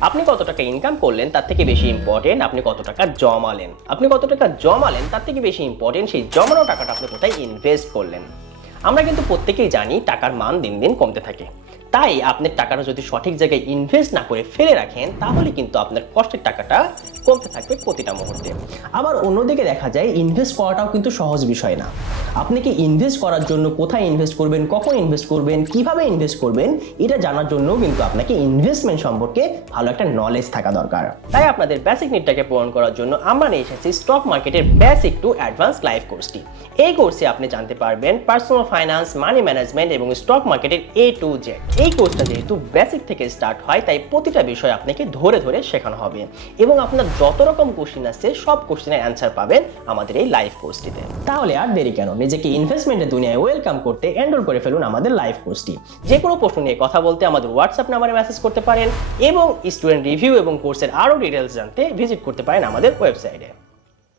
আপনি কত টাকা ইনকাম করলেন, তার থেকে বেশি ইম্পর্টেন্ট আপনি কত টাকা জমালেন। আপনি কত টাকা জমালেন, তার থেকে বেশি ইম্পর্টেন্ট সেই জমানো টাকাটা আপনি কোথায় ইনভেস্ট করলেন। আমরা কিন্তু প্রত্যেকেই জানি টাকার মান দিন দিন কমতে থাকে। তাই আপনার টাকাটা যদি সঠিক জায়গায় ইনভেস্ট না করে ফেলে রাখেন, তাহলে কিন্তু আপনার কষ্টের টাকাটা কমতে থাকবে প্রতিটা মুহূর্তে। আবার অন্যদিকে দেখা যায় ইনভেস্ট করাটাও কিন্তু সহজ বিষয় না। আপনি কি ইনভেস্ট করার জন্য কোথায় ইনভেস্ট করবেন, কখন ইনভেস্ট করবেন, কীভাবে ইনভেস্ট করবেন, এটা জানার জন্য কিন্তু আপনাকে ইনভেস্টমেন্ট সম্পর্কে ভালো একটা নলেজ থাকা দরকার। তাই আপনাদের বেসিক নিডটাকে পূরণ করার জন্য আমরা নিয়ে এসেছি স্টক মার্কেটের বেসিক টু অ্যাডভান্স লাইফ কোর্সটি এই কোর্সে আপনি জানতে পারবেন পার্সোনাল ফাইন্যান্স মানি ম্যানেজমেন্ট এবং স্টক মার্কেটের এ টু জেড এই কোর্সটা যেহেতু বেসিক থেকে স্টার্ট হয়, তাই প্রতিটা বিষয় আপনাকে ধরে ধরে শেখানো হবে। এবং আপনার যত রকম কোশ্চিন আছে, সব কোশ্চেনের অ্যান্সার পাবেন আমাদের এই লাইভ কোর্সটিতে তাহলে আর দেরি কেন? নিজেকে ইনভেস্টমেন্টের দুনিয়ায় ওয়েলকাম করতে এনরোল করে ফেলুন আমাদের লাইভ কোর্সটি যে কোনো প্রশ্ন নিয়ে কথা বলতে আমাদের হোয়াটসঅ্যাপ নাম্বারে মেসেজ করতে পারেন এবং স্টুডেন্ট রিভিউ এবং কোর্সের আরও ডিটেলস জানতে ভিজিট করতে পারেন আমাদের ওয়েবসাইটে